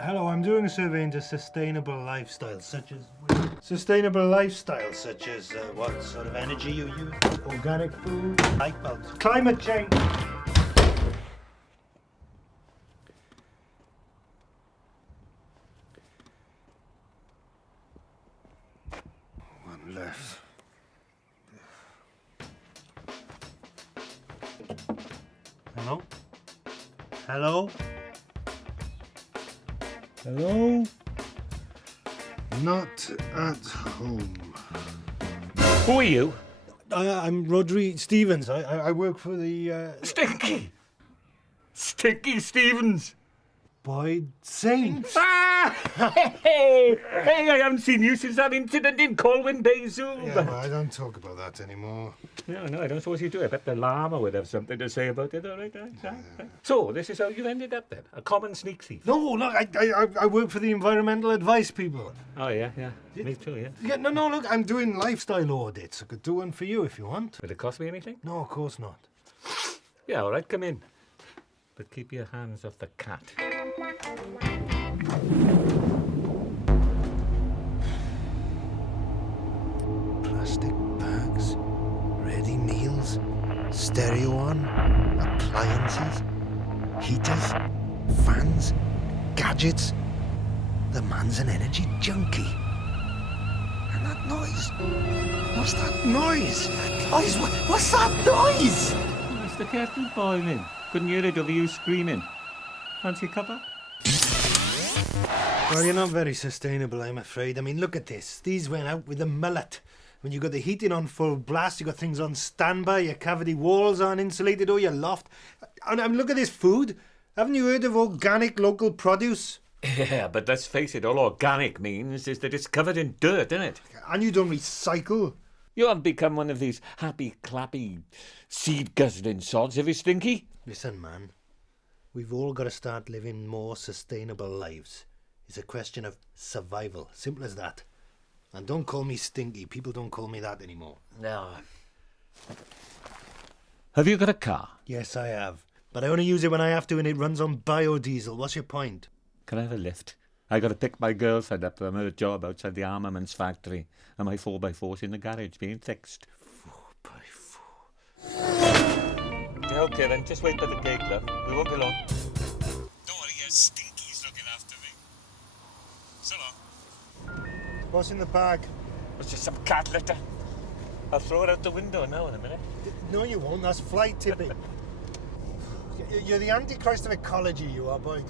Hello, I'm doing a survey into sustainable lifestyles, such as what sort of energy you use, organic food, light bulbs, climate change. One left. Hello? Hello? Hello? Not at home. Who are you? I'm Rhodri Stevens. I work for the... Stinky! Stinky Stevens! Boyd Saints. Ah! Hey, I haven't seen you since that incident in Colwyn Bay Zoo. Yeah, well, I don't talk about that anymore. No, I don't suppose you do. I bet the llama would have something to say about it, all right? So, this is how you ended up then? A common sneak thief? No, look, I work for the environmental advice people. Oh, yeah. Me too, yeah. Yeah, no, look, I'm doing lifestyle audits. I could do one for you if you want. Will it cost me anything? No, of course not. Yeah, all right, come in. But keep your hands off the cat. Plastic bags, ready meals, stereo on, appliances, heaters, fans, gadgets. The man's an energy junkie. And that noise. What's that noise? What's that noise? It's the kettle boiling. Couldn't hear it over you screaming. Fancy a cuppa? Well, you're not very sustainable, I'm afraid. I mean, look at this. These went out with a mullet. When you got the heating on full blast, you got things on standby, your cavity walls aren't insulated, or your loft. And look at this food. Haven't you heard of organic local produce? Yeah, but let's face it, all organic means is that it's covered in dirt, isn't it? And you don't recycle. You haven't become one of these happy, clappy, seed-guzzling sods, have you, Stinky? Listen, man. We've all got to start living more sustainable lives. It's a question of survival. Simple as that. And don't call me Stinky. People don't call me that anymore. No. Have you got a car? Yes, I have. But I only use it when I have to and it runs on biodiesel. What's your point? Can I have a lift? I got to pick my girlfriend up from her job outside the armaments factory, and my 4x4's in the garage being fixed. 4x4. Yeah, okay then, just wait by the gate, love. We won't be long. Don't worry, your Stinky's looking after me. So long. What's in the bag? It's just some cat litter. I'll throw it out the window now in a minute. No, you won't. That's fly tipping. You're the antichrist of ecology, you are, Boyd.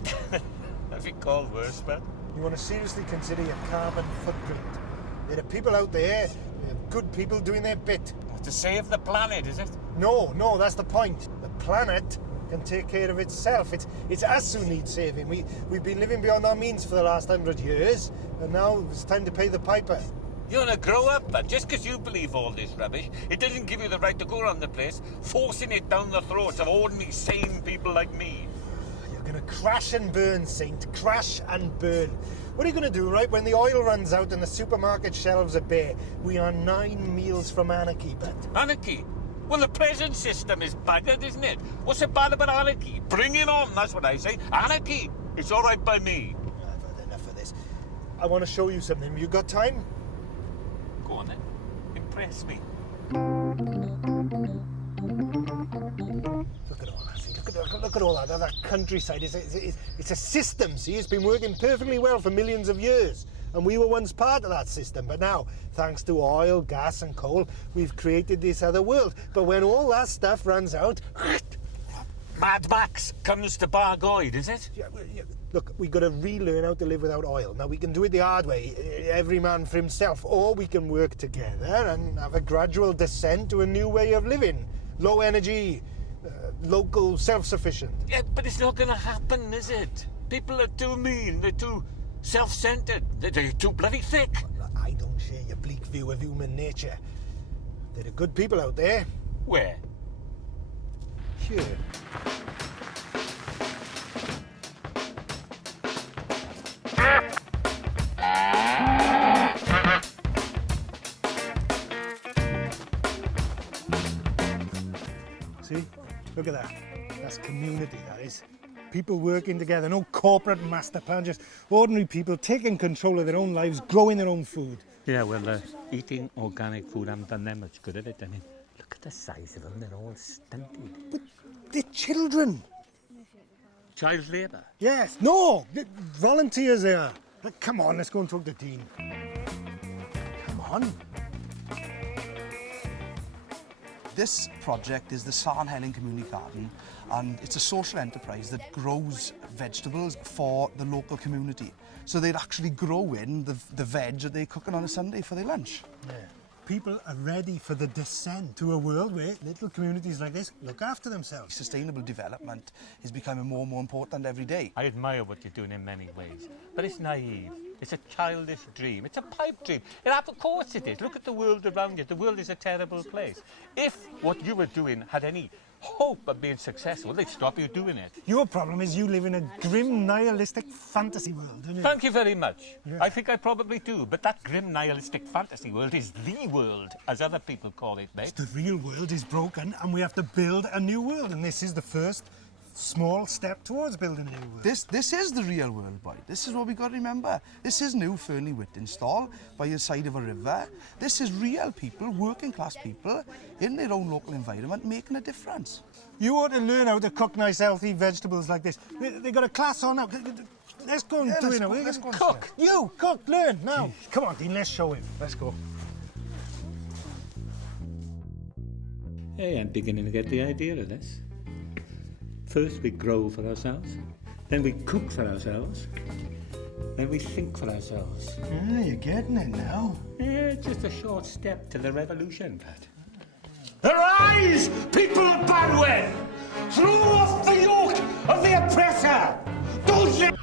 I've been called worse, man. You want to seriously consider your carbon footprint. There are people out there, good people doing their bit. To save the planet, is it? No, that's the point. The planet can take care of itself. It's us who need saving. We've been living beyond our means for the last 100 years, and now it's time to pay the piper. You want to grow up, but just because you believe all this rubbish, it doesn't give you the right to go around the place forcing it down the throats of ordinary, sane people like me. You're going to crash and burn, Saint. Crash and burn. What are you going to do, right, when the oil runs out and the supermarket shelves are bare? We are 9 meals from anarchy, but... Anarchy? Well, the present system is buggered, isn't it? What's so bad about anarchy? Bring it on, that's what I say. Anarchy! It's all right by me. I've had enough of this. I want to show you something. Have you got time? Go on then. Impress me. Look at all that. See, look at all that countryside. It's a system, see? It's been working perfectly well for millions of years. And we were once part of that system. But now, thanks to oil, gas and coal, we've created this other world. But when all that stuff runs out... Mad Max comes to Bargoid, is it? Yeah, look, we've got to relearn how to live without oil. Now, we can do it the hard way, every man for himself, or we can work together and have a gradual descent to a new way of living. Low energy, local, self-sufficient. Yeah, but it's not going to happen, is it? People are too mean, they're too self-centered, they're too bloody thick. I don't share your bleak view of human nature. There are good people out there. Where? Here. See? Look at that. That's community, that is. people working together, no corporate master plan, just ordinary people taking control of their own lives, growing their own food. Yeah, well, eating organic food hasn't done them much good, has it? I mean, look at the size of them, they're all stunted. But they're children. Child labour? Yes. No, volunteers they are. Come on, let's go and talk to Dean. Come on. This project is the Sarn Helen Community Garden, and it's a social enterprise that grows vegetables for the local community. So they're actually growing the veg that they're cooking on a Sunday for their lunch. Yeah. People are ready for the descent to a world where little communities like this look after themselves. Sustainable development is becoming more and more important every day. I admire what you're doing in many ways, but it's naive. It's a childish dream. It's a pipe dream. Of course it is. Look at the world around you. The world is a terrible place. If what you were doing had any hope of being successful, they'd stop you doing it. Your problem is you live in a grim, nihilistic fantasy world, don't you? Thank you very much. Yeah. I think I probably do, but that grim, nihilistic fantasy world is the world, as other people call it, mate. The real world is broken and we have to build a new world, and this is the first small step towards building a new world. This is the real world, boy. This is what we got to remember. This is new Fernley Whittingstall by the side of a river. This is real people, working class people, in their own local environment, making a difference. You ought to learn how to cook nice, healthy vegetables like this. They got a class on now. Let's go and do it now. Let's go and cook. You cook, learn now. Come on, Dean, let's show him. Let's go. Hey, I'm beginning to get the idea of this. First we grow for ourselves, then we cook for ourselves, then we think for ourselves. Ah, you're getting it now. Yeah, just a short step to the revolution, Pat. Arise, people of Banwen! Throw off the yoke of the oppressor! Don't let...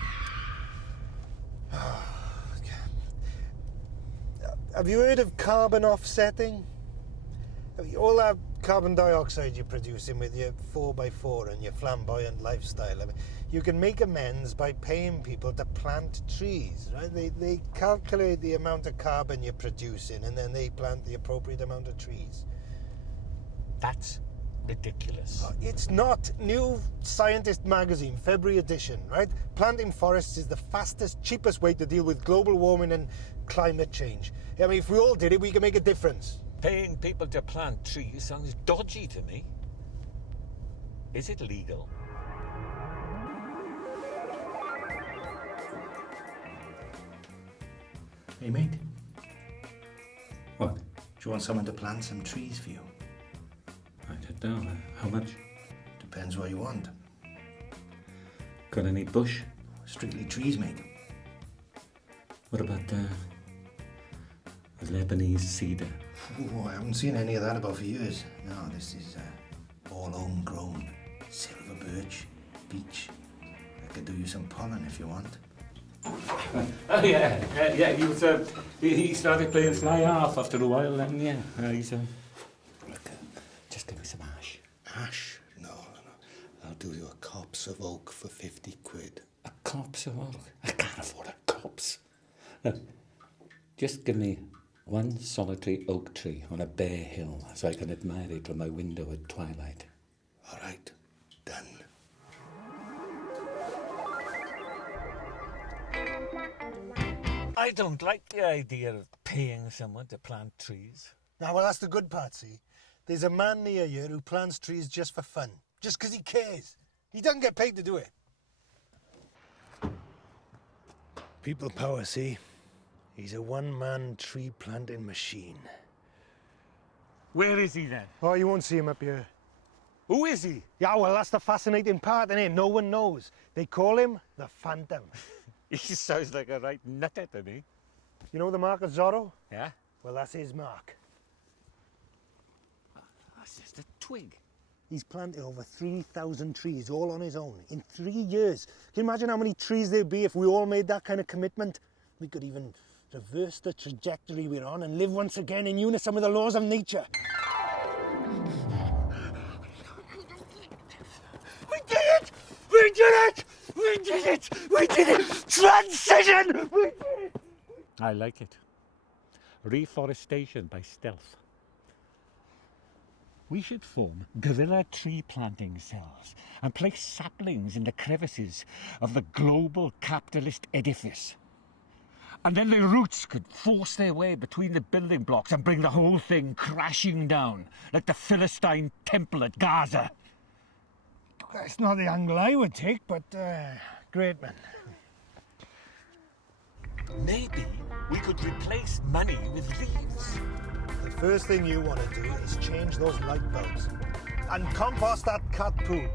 Have you heard of carbon offsetting? All that carbon dioxide you're producing with your 4x4 and your flamboyant lifestyle, I mean, you can make amends by paying people to plant trees, right? They calculate the amount of carbon you're producing and then they plant the appropriate amount of trees. That's ridiculous. It's not. New Scientist magazine, February edition, right? Planting forests is the fastest, cheapest way to deal with global warming and climate change. I mean, if we all did it, we could make a difference. Paying people to plant trees sounds dodgy to me. Is it legal? Hey, mate. What? Do you want someone to plant some trees for you? I don't know. How much? Depends what you want. Got any bush? Strictly trees, mate. What about Lebanese cedar? Oh, I haven't seen any of that about for years. No, this is all homegrown. Silver birch, beech. I could do you some pollen if you want. Oh yeah. He started playing fly half after a while. Then he's Look, just give me some ash. Ash? No. I'll do you a copse of oak for 50 quid. a copse of oak. I can't afford a copse. Look, just give me one solitary oak tree on a bare hill so I can admire it from my window at twilight. All right, done. I don't like the idea of paying someone to plant trees. Now, well, that's the good part, see? There's a man near here who plants trees just for fun, just because he cares. He doesn't get paid to do it. People power, see? He's a one-man tree planting machine. Where is he then? Oh, you won't see him up here. Who is he? Yeah, well, that's the fascinating part, innit? No one knows. They call him the Phantom. He sounds like a right nutter to me. You know the mark of Zorro? Yeah? Well, that's his mark. That's just a twig. He's planted over 3,000 trees all on his own in 3 years. Can you imagine how many trees there'd be if we all made that kind of commitment? We could even reverse the trajectory we're on and live once again in unison with the laws of nature. We did it! We did it! We did it! We did it! Transition! We did it! I like it. Reforestation by stealth. We should form guerrilla tree planting cells and place saplings in the crevices of the global capitalist edifice. And then the roots could force their way between the building blocks and bring the whole thing crashing down, like the Philistine temple at Gaza. It's not the angle I would take, but great, man. Maybe we could replace money with leaves. The first thing you want to do is change those light bulbs and compost that cat poo.